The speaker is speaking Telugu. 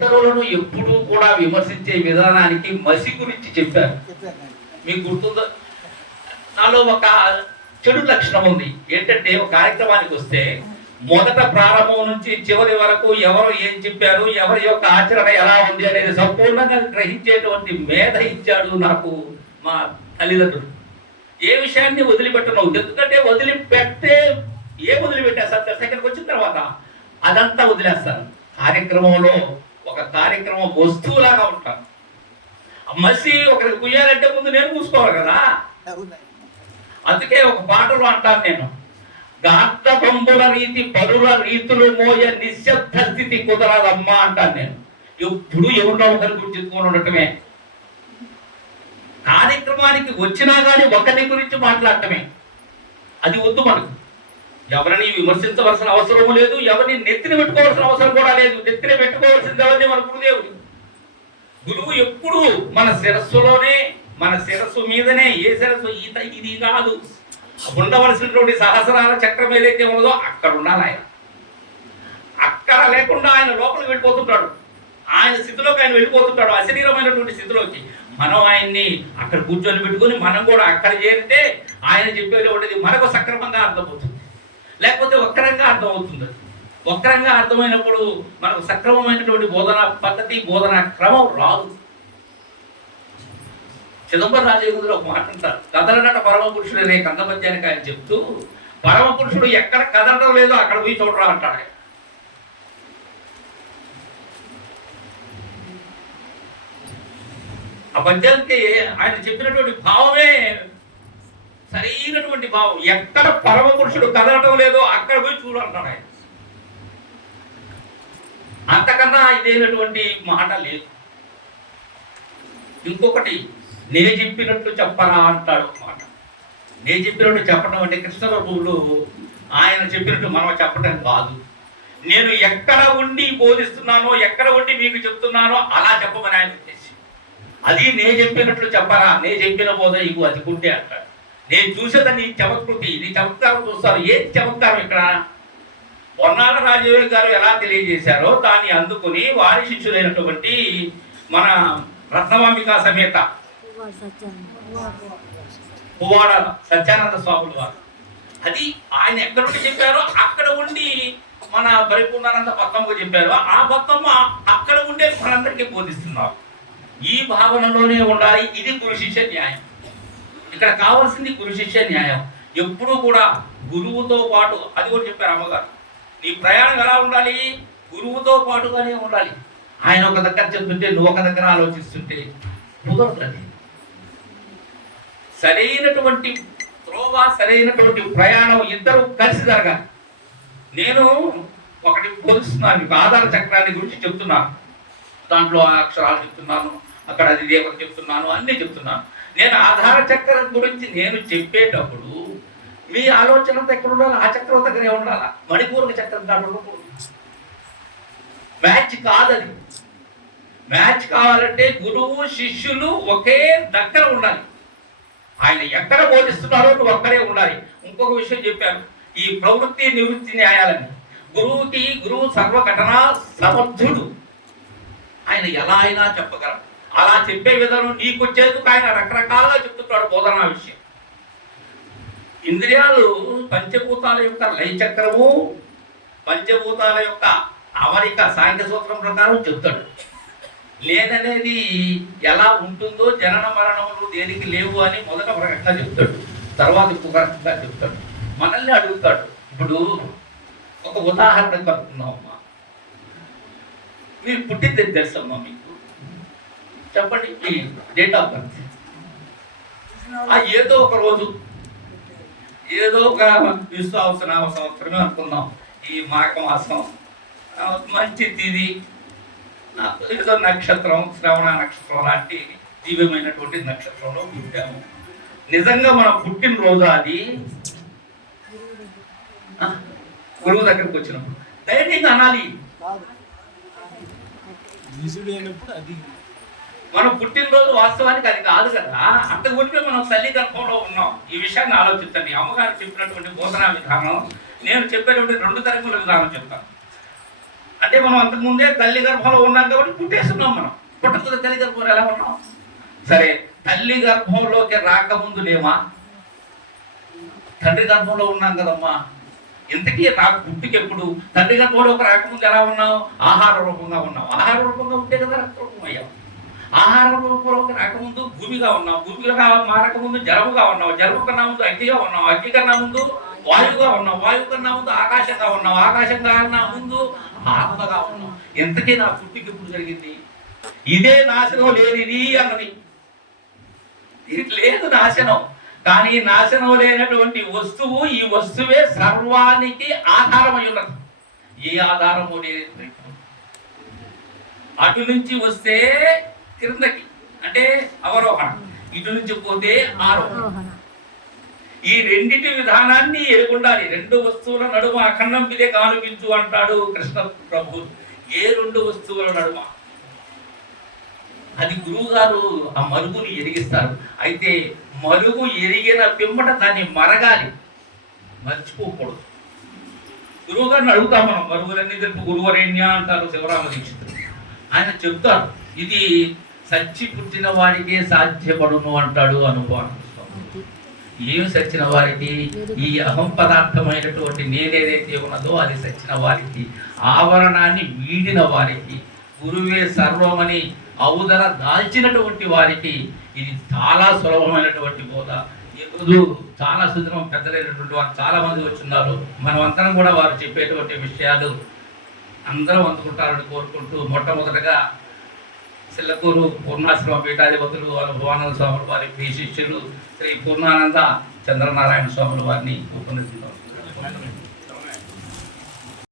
ఇతరులను ఎప్పుడూ కూడా విమర్శించే విధానానికి మసి గురించి చెప్పారు. మీకు గుర్తుందో? నాలో ఒక చెడు లక్షణం ఉంది. ఏంటంటే ఒక కార్యక్రమానికి వస్తే మొదట ప్రారంభం నుంచి చివరి వరకు ఎవరు ఏం చెప్పారు, ఎవరి యొక్క ఆచరణ ఎలా ఉంది అనేది సంపూర్ణంగా గ్రహించేటువంటి మేధ ఇచ్చాడు నాకు మా తల్లిదండ్రులు. ఏ విషయాన్ని వదిలిపెట్టను. ఎందుకంటే వదిలిపెడితే వదిలిపెట్టేస్తారు. సెకండ్కి వచ్చిన తర్వాత అదంతా వదిలేస్తాను. కార్యక్రమంలో ఒక కార్యక్రమం వస్తువులాగా ఉంటాను. మసి ఒకరికి కుయ్యాలంటే ముందు నేను మూసుకోవాలి కదా. అందుకే ఒక పాటలో అంటాను నేను, గాంత పంబుల రీతి పరుల రీతులు మోయ నిశ్శబ్ద స్థితి కుదరదమ్మా అంటాను నేను. ఎప్పుడు ఎవరినో ఒకరి గురించి చెప్పుకొని ఉండటమే. కార్యక్రమానికి వచ్చినా కానీ ఒకరి గురించి మాట్లాడటమే. అది వద్దు మనకు. ఎవరిని విమర్శించవలసిన అవసరం లేదు, ఎవరిని నెత్తిన పెట్టుకోవాల్సిన అవసరం కూడా లేదు. నెత్తిన పెట్టుకోవాల్సింది ఎవరిని? మన గురుదేవుడు. గురువు ఎప్పుడు మన శిరస్సులోనే, మన శిరస్సు మీదనే. ఏ శిరస్సు? ఇది కాదు. ఉండవలసినటువంటి సహస్రాల చక్రం ఏదైతే ఉన్నదో అక్కడ ఉండాలి ఆయన. అక్కడ లేకుండా ఆయన లోపలికి వెళ్ళిపోతుంటాడు. ఆయన స్థితిలోకి ఆయన వెళ్ళిపోతుంటాడు, అశరీరమైనటువంటి స్థితిలోకి. మనం ఆయన్ని అక్కడ కూర్చొని పెట్టుకొని మనం కూడా అక్కడ చేరితే ఆయన చెప్పేది ఉండేది మనకు సక్రమంగా అర్థమవుతుంది. లేకపోతే వక్రంగా అర్థమవుతుంది. వక్రంగా అర్థమైనప్పుడు మనకు సక్రమమైనటువంటి బోధన పద్ధతి, బోధన క్రమం రాదు. చిదంబరం రాజయోగులు ఒక మాట అంటారు, కదలనట పరమ పురుషుడు అనే కందపద్యానికి ఆయన చెప్తూ, పరమ పురుషుడు ఎక్కడ కదలడం లేదో అక్కడ పోయి చూడరా అంటాడు ఆయన. ఆ పద్యానికి ఆయన చెప్పినటువంటి భావమే సరైనటువంటి భావం. ఎక్కడ పరమ పురుషుడు కదలటం లేదో అక్కడ పోయి చూడంటాడు ఆయన. అంతకన్నా ఇదేనటువంటి మాట లేదు. ఇంకొకటి, నే చెప్పినట్లు చెప్పరా అంటాడు మాట. నే చెప్పినట్టు చెప్పడం అంటే కృష్ణప్రభువులు ఆయన చెప్పినట్టు మనం చెప్పడం కాదు. నేను ఎక్కడ ఉండి బోధిస్తున్నానో, ఎక్కడ ఉండి మీకు చెప్తున్నానో అలా చెప్పమని ఆయన ఉద్దేశం. అది నే చెప్పినట్లు చెప్పరా, నే చెప్పిన బోధ ఇగు అది కుంటే అంటాడు. నేను చూసేదాన్ని చమత్కృతి, నీ చమత్కారం చూస్తారు. ఏం చమత్కారం ఇక్కడ? పొన్నాల రాజయోగి గారు ఎలా తెలియజేశారో దాన్ని అందుకుని వారి శిష్యులైనటువంటి మన రత్నమాంబికా సమేత పువ్వాడ సత్యానంద స్వాములు వారు, అది ఆయన ఎక్కడుండి చెప్పారో అక్కడ ఉండి మన పరిపూర్ణానంద పద్మకు చెప్పారు. ఆ పద్మమ్మ అక్కడ ఉండే మనందరికీ బోధిస్తున్నారు. ఈ భావనలోనే ఉండాలి. ఇది గురు శిష్య న్యాయం. ఇక్కడ కావాల్సింది గురు శిష్య న్యాయం. ఎప్పుడూ కూడా గురువుతో పాటు, అది కూడా చెప్పారు అమ్మగారు, నీ ప్రయాణం ఎలా ఉండాలి? గురువుతో పాటుగానే ఉండాలి. ఆయన ఒక దగ్గర చెప్తుంటే నువ్వు ఒక దగ్గర ఆలోచిస్తుంటే కుదరదు. సరైనటువంటి త్రోవ, సరైనటువంటి ప్రయాణం ఇద్దరు కలిసి జరగాలి. నేను ఒకటి బోధిస్తున్నాను, మీకు ఆధార చక్రాన్ని గురించి చెప్తున్నాను. దాంట్లో అక్షరాలు చెప్తున్నాను, అక్కడ అది దేవత చెప్తున్నాను, అన్నీ చెప్తున్నాను. నేను ఆధార చక్రం గురించి నేను చెప్పేటప్పుడు మీ ఆలోచన ఎక్కడ ఉండాలి? ఆ చక్రం దగ్గరే ఉండాలా. మణిపూర్వక చక్రం కాదు. మ్యాచ్ కాదది. మ్యాచ్ కావాలంటే గురువు శిష్యులు ఒకే దగ్గర ఉండాలి. ఆయన ఎక్కడ బోధిస్తున్నారో నువ్వు అక్కడే ఉండాలి. ఇంకొక విషయం చెప్పాను, ఈ ప్రవృత్తి నివృత్తి న్యాయాలని. గురువు సర్వఘటనా సమర్థుడు. ఆయన ఎలా అయినా చెప్పగలరు. అలా చెప్పే విధానం నీకు వచ్చేందుకు ఆయన రకరకాలుగా చెప్తుంటాడు బోధనా విషయం. ఇంద్రియాలు పంచభూతాల యొక్క లయచక్రము, పంచభూతాల యొక్క అమరిక సాంఖ్య సూత్రం ప్రకారం చెప్తాడు. లేదనేది ఎలా ఉంటుందో, జనన మరణములు దేనికి లేవు అని మొదట ఒక రకంగా చెప్తాడు, తర్వాత ఇంకొక రకంగా చెప్తాడు. మనల్ని అడుగుతాడు. ఇప్పుడు ఒక ఉదాహరణ కలుపుతున్నామమ్మా. మీరు పుట్టింది తెలుసమ్మా మీకు? చెప్పండి మీ డేట్ ఆఫ్ బర్త్. ఏదో ఒక రోజు, ఏదో ఒక విశ్వాసనామ సంవత్సరమే అనుకుందాం, ఈ మాఘమాసం మంచి తిది, ఏదో నక్షత్రం, శ్రవణ నక్షత్రం లాంటి దివ్యమైనటువంటి నక్షత్రంలో పుట్టాము. నిజంగా మనం పుట్టినరోజు అది గురువు దగ్గరికి వచ్చినప్పుడు ధైర్యంగా అనాలి. మనం పుట్టినరోజు వాస్తవానికి అది కాదు కదా. అంత గురించి మనం తల్లి గర్భంలో ఉన్నాం. ఈ విషయాన్ని ఆలోచించండి. అమ్మగారు చెప్పినటువంటి బోధనా విధానం, నేను చెప్పేటువంటి 2 తరగతుల విధానం చెప్తాను. అంటే మనం అంతకుముందే తల్లి గర్భంలో ఉన్నాం కాబట్టి పుట్టేస్తున్నాం. మనం పుట్టకపోతే తల్లి గర్భంలో ఎలా ఉన్నాం? సరే, తల్లి గర్భంలోకి రాకముందు లేమా? తండ్రి గర్భంలో ఉన్నాం కదమ్మా. ఇంతకీ నాకు పుట్టుకెప్పుడు తండ్రి గర్భంలోకి రాకముందు ఎలా ఉన్నావు? ఆహార రూపంగా ఉన్నావు. ఆహార రూపంగా ఉంటే కదా రక్త రూపం అయ్యావు. ఆహార రూపంలోకి రాకముందు భూమిగా ఉన్నావు. భూమిగా మారకముందు జలముగా ఉన్నావు. జలము కన్నా ముందు అగ్నిగా ఉన్నావు. అగ్ని కన్నా ముందు వాయువుగా ఉన్నావు. వాయువు కన్నా ముందు ఆకాశంగా ఉన్నావు. ఆకాశంగా కన్నా ముందు ఆత్మగా ఉన్నావు. ఎంతకీ నా పుట్టుకి ఎప్పుడు జరిగింది? ఇదే నాశనం లేనిది అన్నది. ఇది లేదు నాశనం. కానీ నాశనం లేనటువంటి వస్తువు, ఈ వస్తువే సర్వానికి ఆధారమై ఉన్నది. ఏ ఆధారము లేదు. అటు నుంచి వస్తే క్రిందకి అంటే అవరోహణ, ఇటు నుంచి పోతే ఆరోహణ. ఈ రెండిటి విధానాన్ని ఎరుగుండాలి. రెండు వస్తువుల నడుమ అఖండం విదే కానుపించు అంటాడు కృష్ణ ప్రభు. ఏ రెండు వస్తువుల నడుమ? అది గురువు గారు ఆ మరుగుని ఎరిగిస్తారు. అయితే మరుగు ఎరిగిన పిమ్మట దాన్ని మరగాలి, మర్చిపోకూడదు. గురువు గారిని అడుగుతాం మనం. మరుగులన్నీ తెలుపు గురువరేణ్య అంటారు శివరామ దీక్షితులు. ఆయన చెప్తారు, ఇది సచ్చి పుట్టిన వాడికే సాధ్యపడును అంటాడు అనుభవం. ఏమి సచ్చిన వారికి? ఈ అహం పదార్థమైనటువంటి నేనేదైతే ఉన్నదో అది సచ్చిన వారికి, ఆవరణాన్ని వీడిన వారికి, గురువే సర్వమని ఔదర దాల్చినటువంటి వారికి ఇది చాలా సులభమైనటువంటి బోధ. ఈరోజు చాలా సుదూరం పెద్దలైనటువంటి వారు చాలా మంది వచ్చున్నారు. మనం అందరం కూడా వారు చెప్పేటువంటి విషయాలు అందరం అందుకుంటారని కోరుకుంటూ, మొట్టమొదటగా సిల్లకూరు పూర్ణాశ్రమ పీఠాధిపతులు భువానంద స్వాముల వారి ప్రియ శిష్యులు శ్రీ పూర్ణానంద చంద్రనారాయణ స్వాముల వారిని ఉపన్యసించారు.